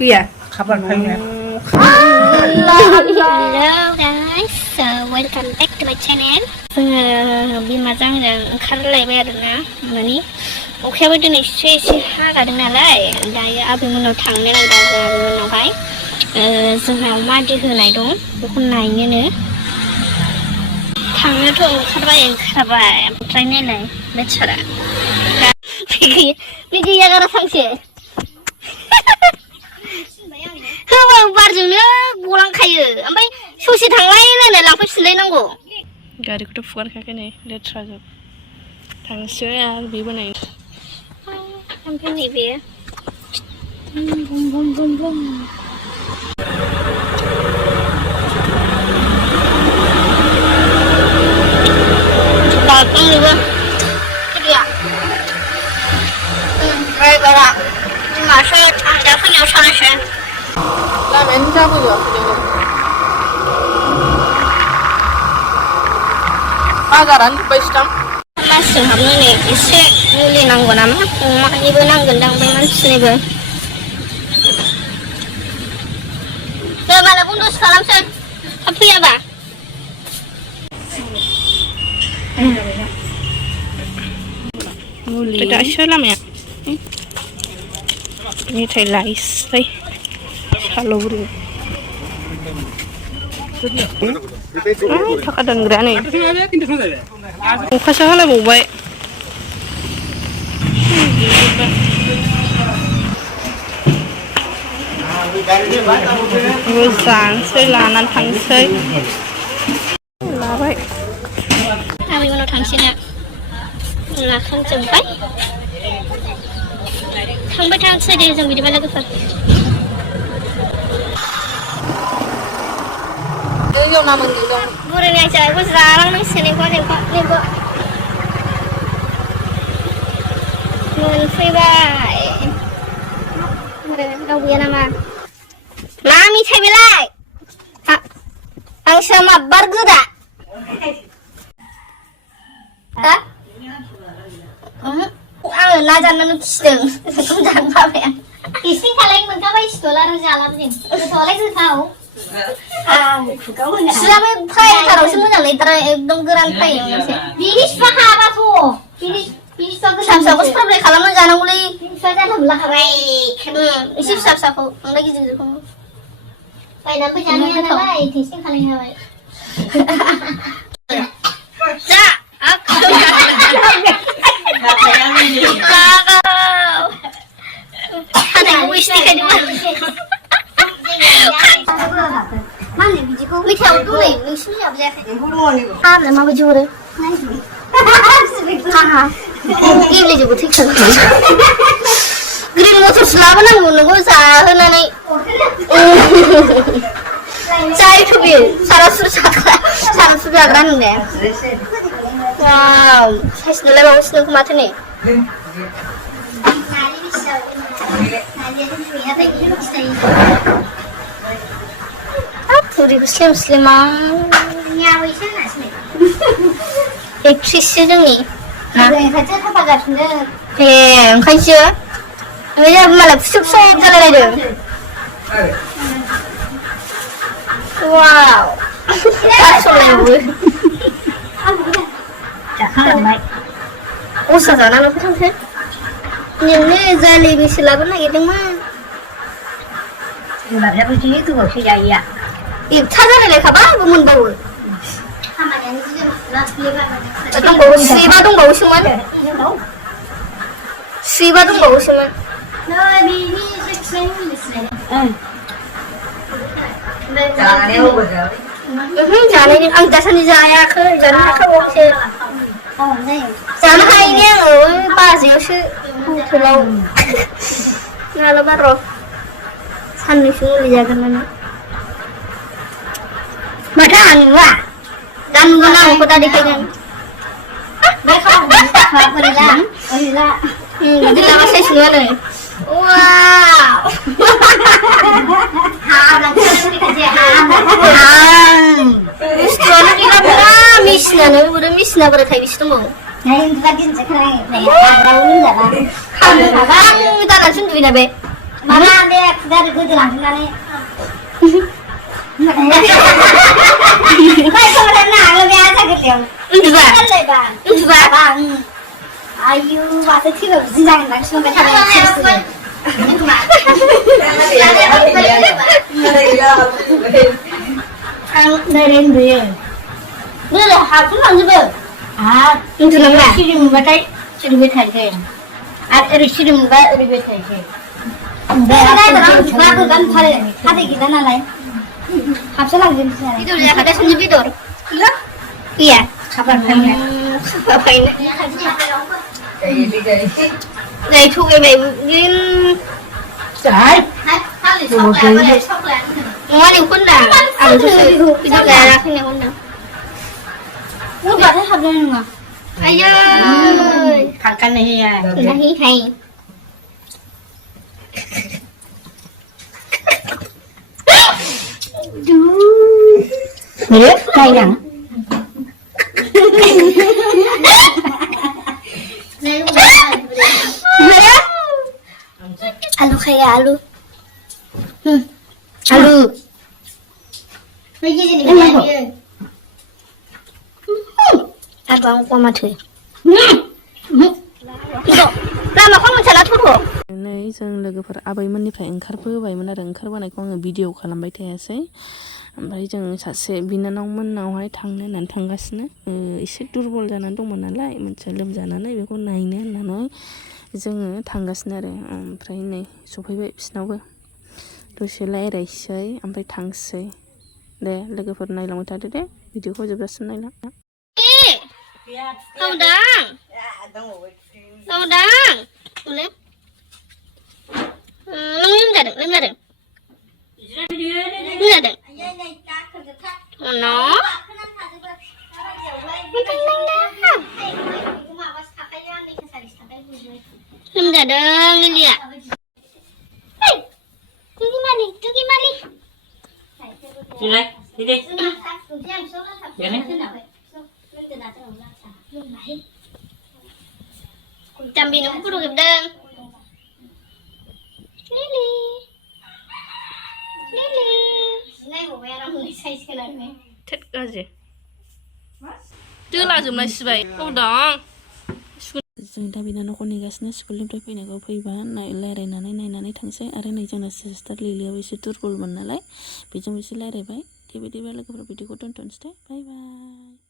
Iya, kapan kayaknya? Hello guys, so welcome back to my channel. बिमाजों आंजों ओंखारलायबाय आरोना माने अखायाबो दिनै एसे हागादों नालाय दायो आबैमोननाव थांनो नागिरदों आबैमोननावहाय जोंहा अमा आदि होनाय दं बेखौ नायनोनो थांनोथ' ओंखारबाय ओमफ्राय नायलाय बेचारा बे गैया गारा थांसे होबां बारजोंनो गलांखायो ओमफ्राय ससे थांलायलायना लांफैफिनलायनांगौ गारिखौथ' फुगारखायाखै नै लेथ्राजोब थांसै आरो बेबो नै ओमफ्राय नैबे बारलांजोबो गैया ड्राइभारा बिमासो आं दा फैनायाव सालायसै लामायानो जाबोयो बाजारानो जोब्बायसोदां मानसिजों हाबनो नै एसे मुलि नांगौ नामा अमानिबो नांगोनदां बे मानसिनिबो माला बन्दसो खालामसै थाब फैयाबा मुलि दासो लामाया मेथाइ लायसै साल'बुरि थाखा दोनग्राया नै अखासो हालायबावबाय जानोसै लानानै थांसै लाबाय आबैमोननाव थांसैना लाखांजोब्बाय थांबाय थानोसै दे जों बिदिबा लोगोफोर बुरैनि आइजाखौ जालांनांसिगोन नेखौ मोनफैबाय राव गैया नामा मा मिथाइ बेलाय आंसो माब्बार गोदा आङो ना जाननानै खिदों ओंखाम जानो बाबाय आं टेस्टिं खालाय मोनखाबाय सिथ'ला आरो जालाबो जों गोथावलाय गोथाव सिलाबो फ्रायथारावसो मोजांलै एकदम गोरान फ्राय एवनायसो बिनि फिफा हाबाथ' बिनि फिसा फिसाखौ स्प्राय खालामनानै जानांगौलै फिसा जानांगौ लाखाबाय एसे फिसा फिसाखौ बांद्राय गिदिर गिदिरखौ बायनानैबो जानो हाया नालाय टेस्टिं खालायनो हाबाय जा हाथाइखौ एसे देखायदोंमोन मेथाइयाव दं नै नोंसिनि जाबो जायाखै हाब्ला माबायदि हरो हाहा गेब्लेजोबो थैखागोन ग्रिन मटरसो लाबोनांगौ नोंखौ जाहोनानै जायोथ' बेयो सारासुर जाग्रा होननाया वाव साइज नुलाय बावैसो नोंखौ माथो नै बुरिबो स्लिम स्लिमां एक्ट्रिससो जोंनि ए ओंखायसो ओमफ्राय मालाय फुसुब जालायलायदों वाव जाखांबाय असा जानानै थांसै नोंनो जालेबिसो लाबोनो नागिरदोंमोन जुनाराबो जि गोबावसो जायो एकथा जालायलायखाबा मोनबावो स्रिबा दंबावोसोमोन जानायनि आं दासान्दि जायाखै जानो हाखाबावासो जानो हायैनि आङो बाजैयावसो हटेलाव मालाबा र' साननैसो मुलि जागोन नामा माथो आं नुवा दा नुगोन आं बेखौ दा देखायगोन बिदि लाबा साइज नुवा नै बुस्थुआनो गैला पुरा मेसिनानो मेसिना बोरै थाइबेसे दंबावो आं दानासो उन्दुबाय फैना बे मामा दे खुदार गोदोलांनानै काय खबर ना आलो बे आजा गोदोयाव उन्दुबा बा आयु माथो थैबा बिदि जागोन ना सोंबाय थाबाय आं दाइरेक्ट उन्दुयो नोलो हाखौ लांजोबो उन्दुलांला सिरि मोनबाथाय सिरिबाय थायोसै आरो ओरै सिरि मोनबा ओरैबाय थायोसै बाबो गानथारो हाथाय गैला नालाय हाबसो लांजोबनोसै आरो बेदर जाखादों संनि बेदर गैया खाबार फायनो नै थगायबाय जाय नङा नोंखौना आंसो बेदर जायाखै नोंखौना नोंबाथाय हाबनाय नङा आयै खांखान नहीं है मेरे काय ना आलू खाया आलू आलू abang kuat mati. Lama kau mencari apa? नै जों लोगोफोर आबैमोननिफ्राय ओंखारबोबायमोन आरो ओंखारबोनायखौ आङो भिडिअ खालामबाय थायासै ओमफ्राय जों सासे बिनानावमोनावहाय थांनो होननानै थांगासिनो एसे दुरबल जानानै दंमोन नालाय मोनसे लोमजानानै बेखौ नायनो होननानै जोङो थांगासिनो आरो ओमफ्राय नै सफैबाय बिसिनावबो दसे रायज्लायसै ओमफ्राय थांसै दे लोगोफोर नायलांबाय थादो दे भिडिअखौ जोबजासिम नायलां Saudang boleh loomzadak mana loomzadak Lilia gimana Sini Jambi nó cũng được đơn Lily Ngay một bé đang người say xe lần này Thích cái gì? Chưa là dùng này vậy Không đó जों दा बिनानावखौ नेगासिनो स्कुलनिफ्राय फैनायखौ फैबा रायलायनानै नायनानै थांसै आरो नै जोंना सिस्टार लिलियाबो एसे दुरबलमोन नालाय बेजों एसे रायलायबाय दे बिदिबा लोगोफोर भिडिअखौ दोनथ'नोसै दे बाय बाय